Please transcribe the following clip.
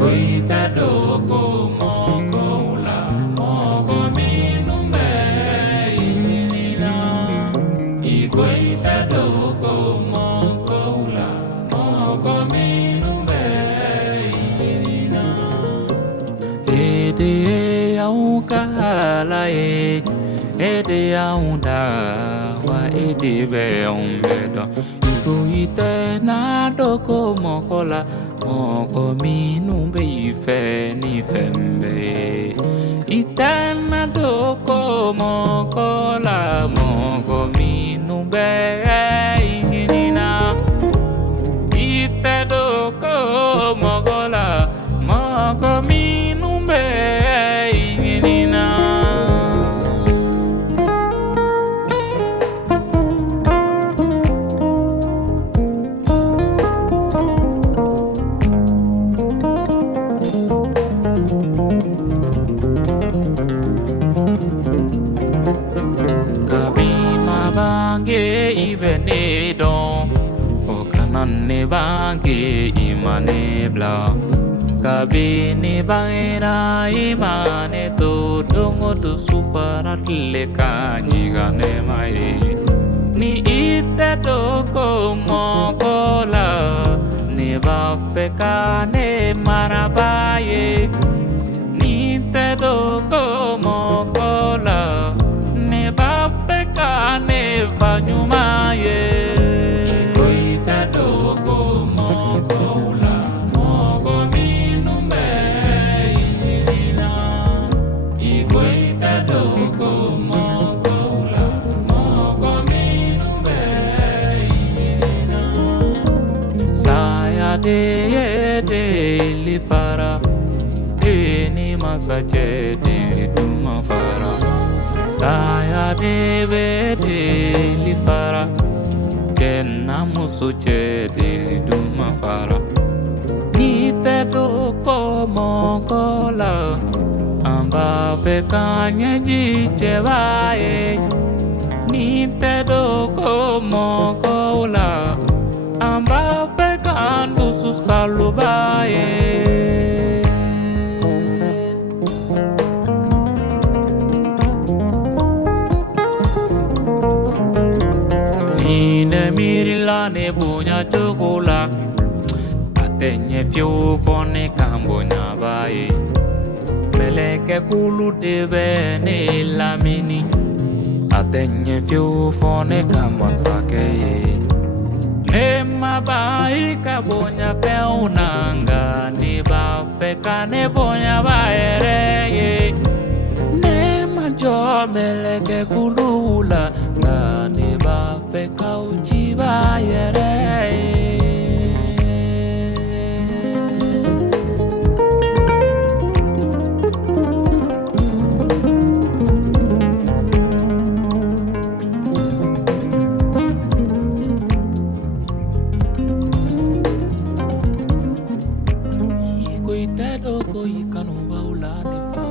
Ikoita doko moko la moko minumbe inina. Ikoita doko moko la moko minumbe inina. Ede aukala ede aunda wa ede be umbedo. Ikoita na doko moko la moko minumbe ife ni fembe. Itana doko moko la moko minumbe inina. Ita doko moko la moko minumbe inina. Bange ibene don fokanan ne bange imane bla kabini bangera imane to dongo to sufarat le kanyigane mai ni ite doko mokola ne ba fekane marabaye ni te doko mokola ne ba fekane vanyumaye. Ikoita doko mokola moko minumbe inina. Ikoita doko mokola moko minumbe inina. Saya de lifara ni masaje de dumafara. Saya debe lifara kena musu de dumafara. Ni te doko mokola amba pekanya jichevae. Ni te doko mokola amba pekandu susalubae. Ne mirila ne bunya chokola atenye pio fone kambonya bae meleke kulu debe ne lamini atenye pio fone kamasake ne mabai kabonya peunanga ni ba feka ne bonya baere ne majo meleke kulula ngani ba feka ujiba yere. Ikoita doko ikanu baula ne fa.